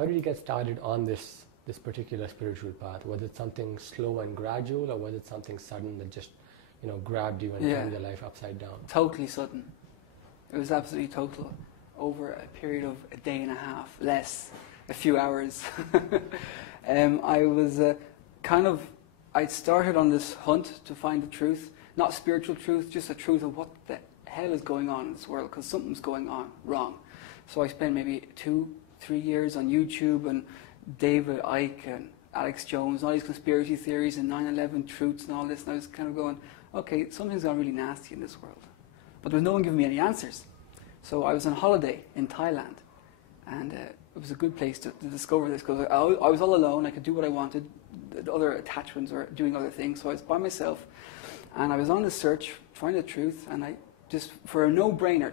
how did you get started on this particular spiritual path? Was it something slow and gradual, or was it something sudden that just, grabbed you and turned your life upside down? Totally sudden. It was absolutely total. Over a period of a day and a half, less, a few hours. I was I'd started on this hunt to find the truth, not spiritual truth, just the truth of what the hell is going on in this world, because something's going on wrong. So I spent maybe 2-3 years on YouTube and David Icke and Alex Jones, all these conspiracy theories and 9/11 truths and all this, and I was kind of going, okay, something's gone really nasty in this world. But there was no one giving me any answers. So I was on holiday in Thailand, and it was a good place to discover this, because I was all alone. I could do what I wanted. The other attachments were doing other things, so I was by myself, and I was on the search, finding the truth, and I just, for a no-brainer,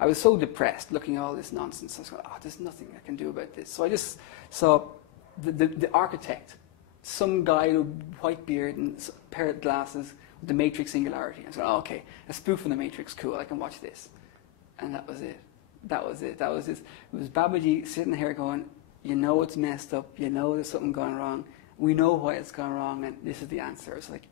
I was so depressed looking at all this nonsense. I was going, there's nothing I can do about this. So I just saw the architect, some guy with a white beard and a pair of glasses with the Matrix Singularity. I was like, okay, a spoof from the Matrix, cool, I can watch this. And that was it. It was Babaji sitting here going, it's messed up, there's something gone wrong, we know why it's gone wrong, and this is the answer. I was like,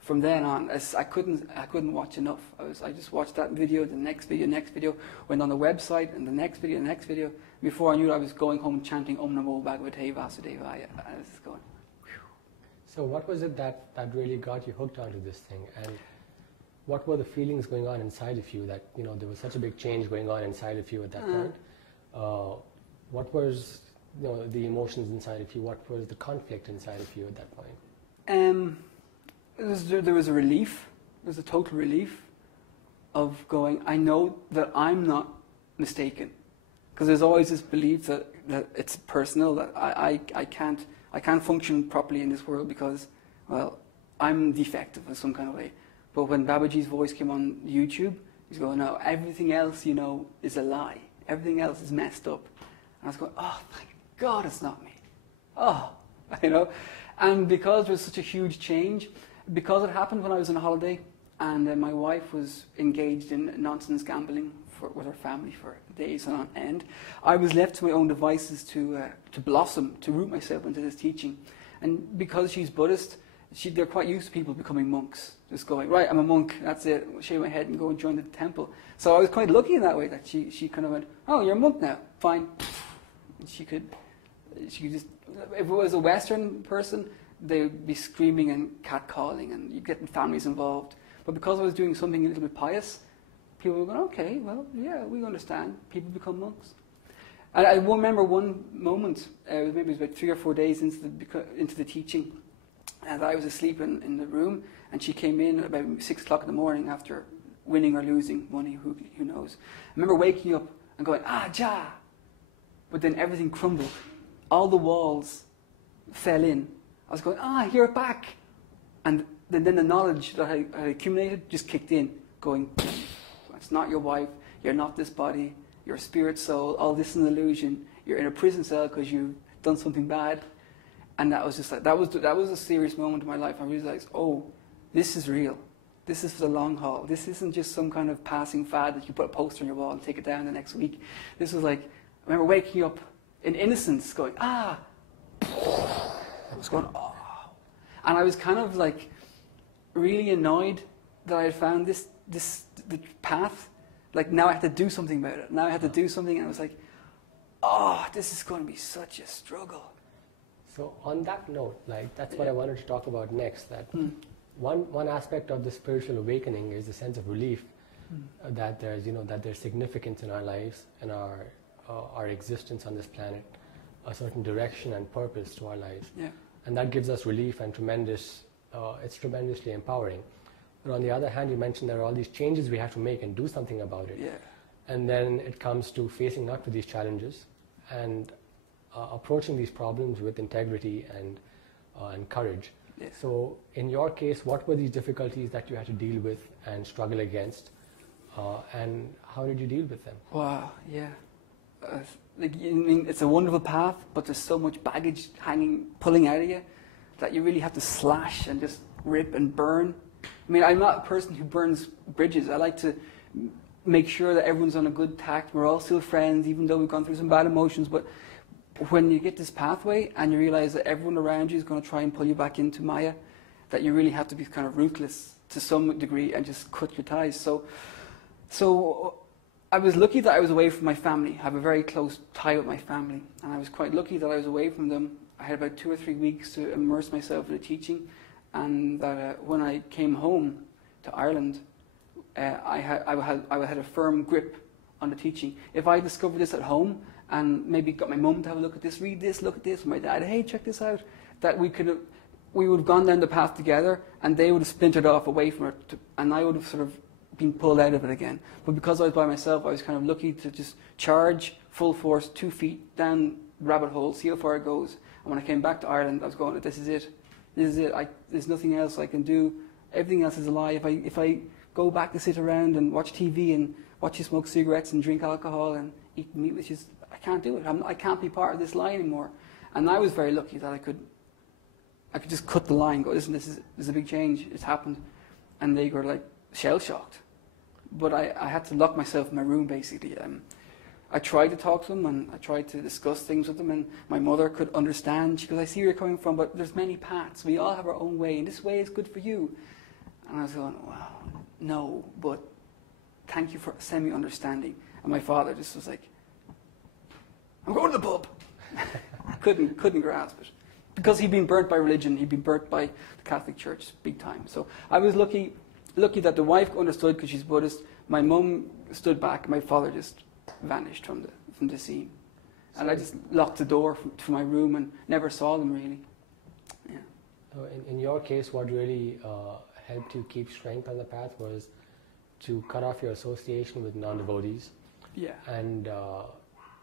from then on, I couldn't watch enough. I just watched that video, the next video, went on the website, and the next video. Before I knew it, I was going home chanting Om Namo Bhagavate Vasudevaya. I was just going, whew. So what was it that really got you hooked onto this thing? And what were the feelings going on inside of you that, there was such a big change going on inside of you at that point? What was, the emotions inside of you? What was the conflict inside of you at that point? There was a relief. There was a total relief of going, I know that I'm not mistaken. Because there's always this belief that it's personal, that I can't function properly in this world because, well, I'm defective in some kind of way. But when Babaji's voice came on YouTube, he's going, no, everything else, is a lie. Everything else is messed up. And I was going, oh, thank God it's not me. Oh, And because there was such a huge change, because it happened when I was on holiday, and my wife was engaged in nonsense gambling with her family for days on end, I was left to my own devices to blossom, to root myself into this teaching. And because she's Buddhist, they're quite used to people becoming monks. Just going, right, I'm a monk, that's it, shave my head and go and join the temple. So I was quite lucky in that way, that she kind of went, oh, you're a monk now, fine. And she could just, if it was a Western person, they would be screaming and catcalling and you'd get families involved. But because I was doing something a little bit pious, people were going, okay, well, yeah, we understand. People become monks. And I remember one moment, maybe it was about 3 or 4 days into the teaching, and I was asleep in the room, and she came in about 6 o'clock in the morning after winning or losing money, who knows. I remember waking up and going, ja! But then everything crumbled. All the walls fell in. I was going, you're back. And then the knowledge that I accumulated just kicked in, going, it's not your wife, you're not this body, you're a spirit soul, all this is an illusion, you're in a prison cell because you've done something bad. And that was just like, that was a serious moment in my life. I realized, oh, this is real. This is for the long haul. This isn't just some kind of passing fad that you put a poster on your wall and take it down the next week. This was like, I remember waking up in innocence going, I was going, oh. And I was kind of like really annoyed that I had found the path. Like now I had to do something about it. Now I had to do something, and I was like, oh, this is going to be such a struggle. So on that note, like that's what I wanted to talk about next. That one aspect of the spiritual awakening is the sense of relief that there's that there's significance in our lives and our existence on this planet, a certain direction and purpose to our lives, and that gives us relief and it's tremendously empowering. But on the other hand, you mentioned there are all these changes we have to make and do something about it. And then it comes to facing up to these challenges and approaching these problems with integrity and courage. So in your case, what were these difficulties that you had to deal with and struggle against, and how did you deal with them? Wow, it's a wonderful path, but there's so much baggage pulling out of you that you really have to slash and just rip and burn. I mean, I'm not a person who burns bridges. I like to make sure that everyone's on a good tact. We're all still friends, even though we've gone through some bad emotions. But when you get this pathway and you realize that everyone around you is going to try and pull you back into Maya, that you really have to be kind of ruthless to some degree and just cut your ties. So I was lucky that I was away from my family. I have a very close tie with my family, and I was quite lucky that I was away from them. I had about 2 or 3 weeks to immerse myself in the teaching, and that when I came home to Ireland, I had a firm grip on the teaching. If I discovered this at home and maybe got my mum to have a look at this, read this, look at this, my dad, hey, check this out, that we would have gone down the path together, and they would have splintered off away from it, and I would have sort of been pulled out of it again. But because I was by myself, I was kind of lucky to just charge full force, 2 feet down rabbit hole, see how far it goes. And when I came back to Ireland, I was going, this is it. This is it. There's nothing else I can do. Everything else is a lie. If I go back to sit around and watch TV and watch you smoke cigarettes and drink alcohol and eat meat, which is, I can't do it. I can't be part of this lie anymore. And I was very lucky that I could just cut the line and go, listen, this is a big change. It's happened. And they were like shell-shocked. But I had to lock myself in my room, basically. I tried to talk to them, and I tried to discuss things with them, and my mother could understand. She goes, I see where you're coming from, but there's many paths. We all have our own way, and this way is good for you. And I was going, well, no, but thank you for semi-understanding. And my father just was like, I'm going to the pub. couldn't grasp it. Because he'd been burnt by religion, he'd been burnt by the Catholic Church big time. So I was lucky that the wife understood because she's Buddhist. My mum stood back. My father just vanished from the scene. And I just locked the door to my room and never saw them really. Yeah. So in your case, what really helped you keep strength on the path was to cut off your association with non-devotees. Yeah. And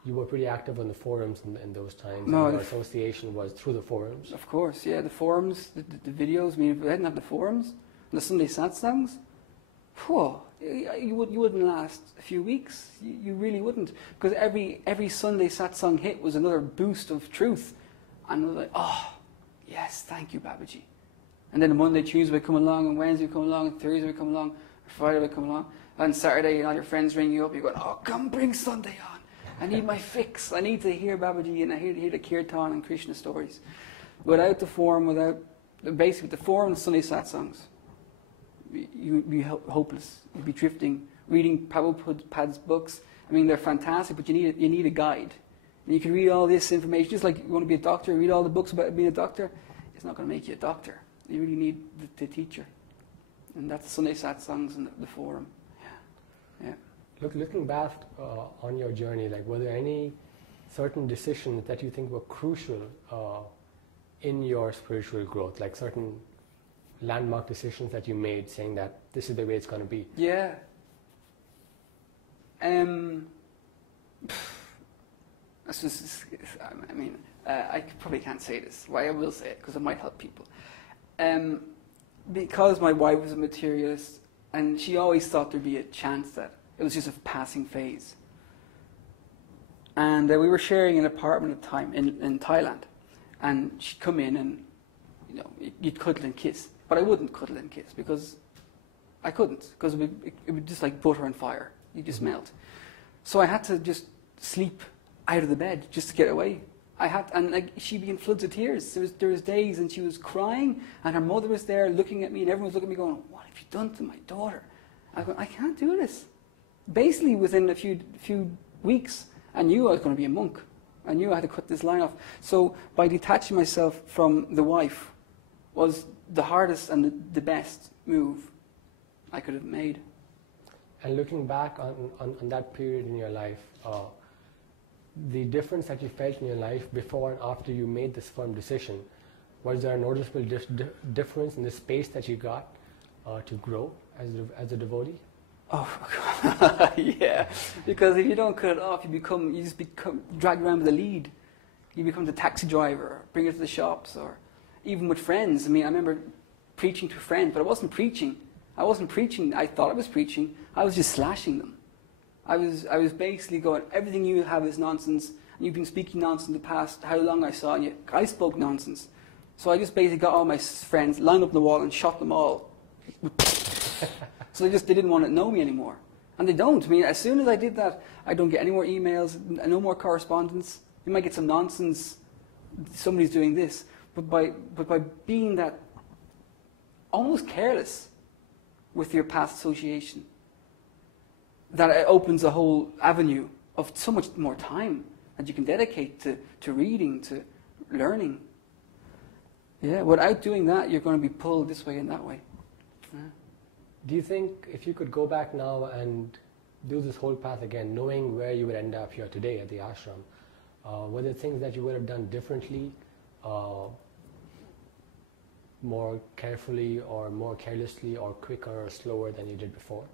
you were pretty active on the forums in those times. No, and your association was through the forums. Of course, yeah. The forums, the videos. I mean, if we hadn't had the forums, and the Sunday satsangs, whew, you wouldn't last a few weeks. You really wouldn't, because every Sunday satsang hit was another boost of truth, and I was like, oh, yes, thank you, Babaji. And then the Monday, Tuesday would come along, and Wednesday would come along, and Thursday would come along, and Friday would come along, and Saturday, and all your friends ring you up. You're going, oh, come bring Sunday on. I need my fix. I need to hear Babaji, and I need to hear the Kirtan and Krishna stories. Without the forum, basically the forum and Sunday satsangs, you'd be hopeless. You'd be drifting, reading Prabhupada's books. I mean, they're fantastic, but you need a guide. And you can read all this information, just like you want to be a doctor, read all the books about being a doctor. It's not going to make you a doctor. You really need the teacher. And that's Sunday satsangs and the forum. Yeah. Looking back on your journey, like, were there any certain decisions that you think were crucial in your spiritual growth, like certain landmark decisions that you made saying that this is the way it's going to be? Yeah. I probably can't say this. Why I will say it, because it might help people. Because my wife was a materialist, and she always thought there'd be a chance that it was just a passing phase. And we were sharing an apartment at the time in Thailand. And she'd come in and, you'd cuddle and kiss. But I wouldn't cuddle and kiss because I couldn't. Because it would just like butter and fire. You'd just melt. So I had to just sleep out of the bed just to get away. She'd be in floods of tears. There was days and she was crying and her mother was there looking at me and everyone was looking at me going, what have you done to my daughter? I go, I can't do this. Basically, within a few weeks, I knew I was going to be a monk. I knew I had to cut this line off. So by detaching myself from the wife was the hardest and the best move I could have made. And looking back on that period in your life, the difference that you felt in your life before and after you made this firm decision, was there a noticeable difference in the space that you got to grow as a devotee? Oh, yeah. Because if you don't cut it off, you just become dragged around with the lead. You become the taxi driver, bring it to the shops, or even with friends. I mean, I remember preaching to friends, but I wasn't preaching. I thought I was preaching. I was just slashing them. I was basically going, everything you have is nonsense. And you've been speaking nonsense in the past, how long I saw you. I spoke nonsense. So I just basically got all my friends, lined up on the wall and shot them all. So they didn't want to know me anymore. And they don't. I mean, as soon as I did that, I don't get any more emails, no more correspondence. You might get some nonsense, somebody's doing this. But by being that almost careless with your past association, that it opens a whole avenue of so much more time that you can dedicate to reading, to learning. Yeah, without doing that, you're going to be pulled this way and that way. Yeah. Do you think if you could go back now and do this whole path again, knowing where you would end up here today at the ashram, were there things that you would have done differently, more carefully or more carelessly or quicker or slower than you did before?